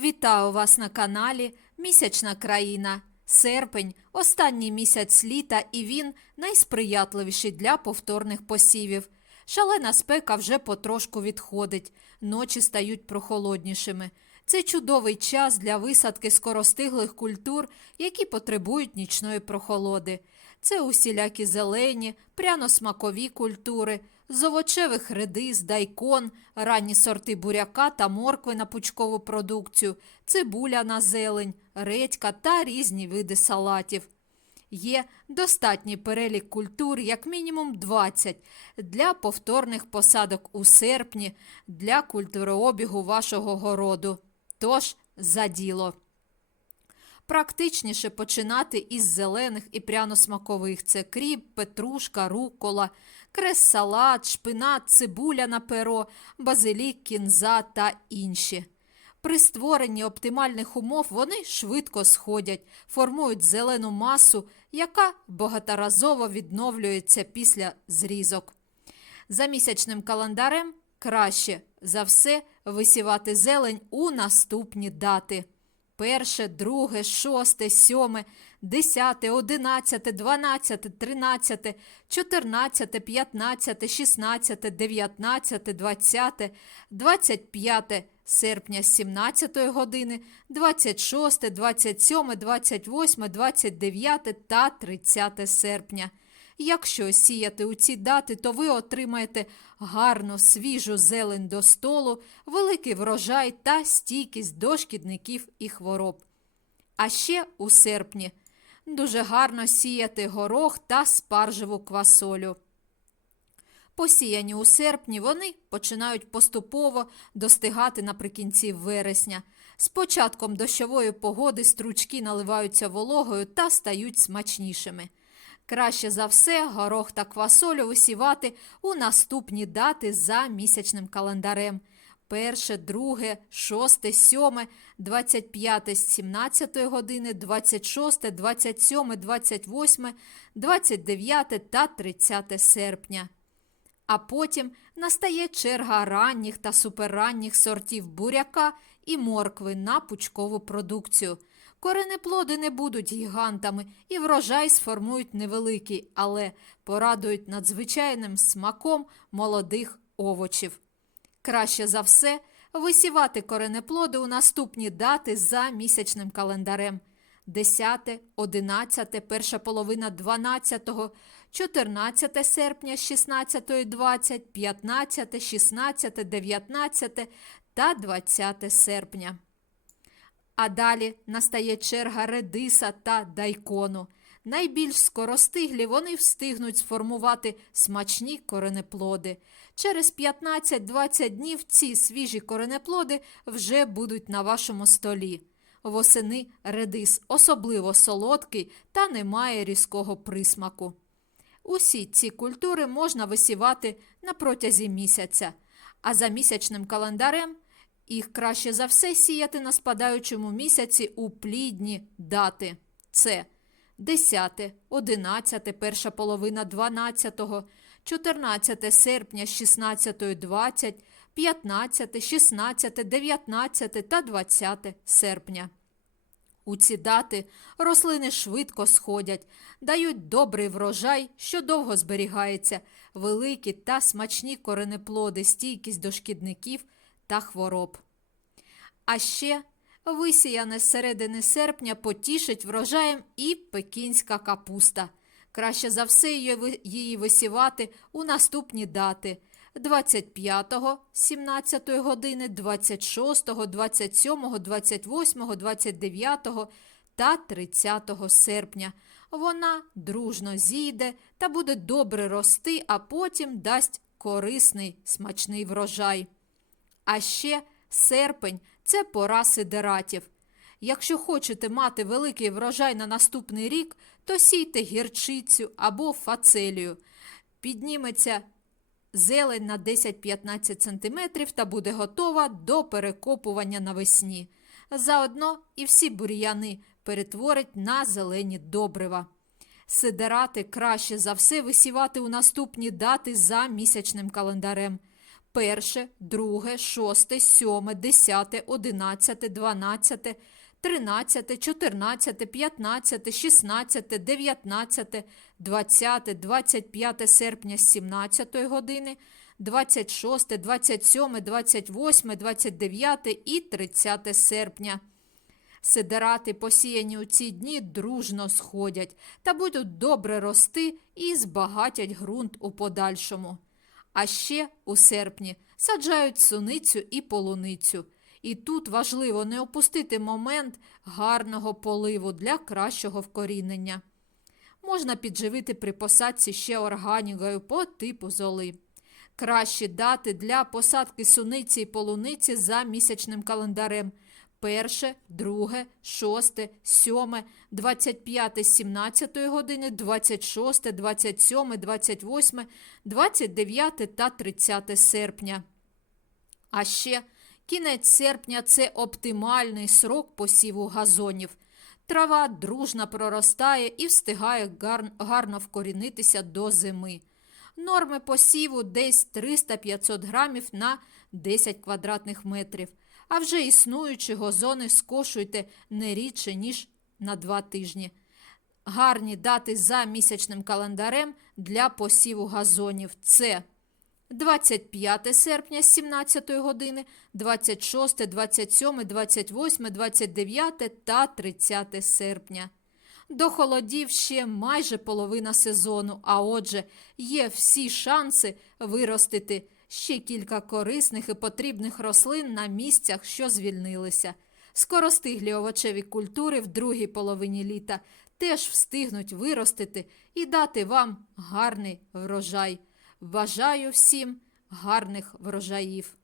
Вітаю вас на каналі Місячна країна. Серпень останній місяць літа, і він найсприятливіший для повторних посівів. Шалена спека вже потрошку відходить, ночі стають прохолоднішими. Це чудовий час для висадки скоростиглих культур, які потребують нічної прохолоди. Це усілякі зелені, пряно-смакові культури, з овочевих редис, дайкон, ранні сорти буряка та моркви на пучкову продукцію, цибуля на зелень, редька та різні види салатів. Є достатній перелік культур, як мінімум 20, для повторних посадок у серпні для культурообігу вашого городу. Тож за діло. Практичніше починати із зелених і пряно-смакових. Це кріп, петрушка, рукола, крес-салат, шпинат, цибуля на перо, базилік, кінза та інші. При створенні оптимальних умов вони швидко сходять, формують зелену масу, яка багаторазово відновлюється після зрізок. За місячним календарем краще за все висівати зелень у наступні дати. Перше, друге, шосте, сьоме, десяте, одинадцяте, дванадцяте, тринадцяте, чотирнадцяте, п'ятнадцяте, шістнадцяте, дев'ятнадцяте, двадцяте, двадцять п'яте серпня з 17 години, 26, 27, 28, 29 та 30 серпня. Якщо сіяти у ці дати, то ви отримаєте гарну свіжу зелень до столу, великий врожай та стійкість до шкідників і хвороб. А ще у серпні дуже гарно сіяти горох та спаржеву квасолю. Посіяні у серпні вони починають поступово достигати наприкінці вересня. З початком дощової погоди стручки наливаються вологою та стають смачнішими. Краще за все горох та квасолю висівати у наступні дати за місячним календарем. Перше, друге, шосте, сьоме, двадцять п'яте з 17 години, двадцять шосте, двадцять сьоме, двадцять восьме, двадцять дев'яте та 30 серпня. А потім настає черга ранніх та суперранніх сортів буряка і моркви на пучкову продукцію. Коренеплоди не будуть гігантами і врожай сформують невеликий, але порадують надзвичайним смаком молодих овочів. Краще за все висівати коренеплоди у наступні дати за місячним календарем. 10, 11, перша половина 12, 14 серпня з 16.20, 15, 16, 19 та 20 серпня. А далі настає черга редиса та дайкону. Найбільш скоростиглі вони встигнуть сформувати смачні коренеплоди. Через 15-20 днів ці свіжі коренеплоди вже будуть на вашому столі. Восени редис особливо солодкий та не має різкого присмаку. Усі ці культури можна висівати на протязі місяця, а за місячним календарем їх краще за все сіяти на спадаючому місяці у плідні дати. Це 10, 11, перша половина 12, 14 серпня з 16.20, 15, 16, 19 та 20 серпня. У ці дати рослини швидко сходять, дають добрий врожай, що довго зберігається, великі та смачні коренеплоди, стійкість до шкідників та хвороб. А ще висіяне з середини серпня потішить врожаєм і пекінська капуста. Краще за все її висівати у наступні дати 25, 17 години, 26, 27, 28, 29 та 30 серпня. Вона дружно зійде та буде добре рости, а потім дасть корисний смачний врожай. А ще серпень це пора сидератів. Якщо хочете мати великий врожай на наступний рік, то сійте гірчицю або фацелію. Підніметься зелень на 10-15 см та буде готова до перекопування навесні. Заодно і всі бур'яни перетворить на зелені добрива. Сидерати краще за все висівати у наступні дати за місячним календарем. Перше, друге, шосте, сьоме, десяте, одинадцяте, дванадцяте, тринадцяте, чотирнадцяте, п'ятнадцяте, шістнадцяте, дев'ятнадцяте, двадцяте, двадцять п'яте серпня 17 години, 26, 27, 28, 29 і 30 серпня. Сидерати, посіяні у ці дні, дружно сходять та будуть добре рости і збагатять ґрунт у подальшому. А ще у серпні саджають суницю і полуницю. І тут важливо не опустити момент гарного поливу для кращого вкорінення. Можна підживити при посадці ще органікою по типу золи. Кращі дати для посадки суниці і полуниці за місячним календарем. Перше, друге, шосте, сьоме, двадцять п'яте 17 години, двадцять шосте, двадцять сьоме, двадцять восьме, двадцять дев'яте та 30 серпня. А ще кінець серпня це оптимальний срок посіву газонів. Трава дружно проростає і встигає гар- гарно вкорінитися до зими. Норми посіву десь 300-500 грамів на 10 квадратних метрів. А вже існуючі газони скошуйте не рідше, ніж на 2 тижні. Гарні дати за місячним календарем для посіву газонів це 25 серпня з 17 години, 26, 27, 28, 29 та 30 серпня. До холодів ще майже половина сезону, а отже, є всі шанси виростити ще кілька корисних і потрібних рослин на місцях, що звільнилися. Скоростиглі овочеві культури в другій половині літа теж встигнуть виростити і дати вам гарний врожай. Бажаю всім гарних врожаїв!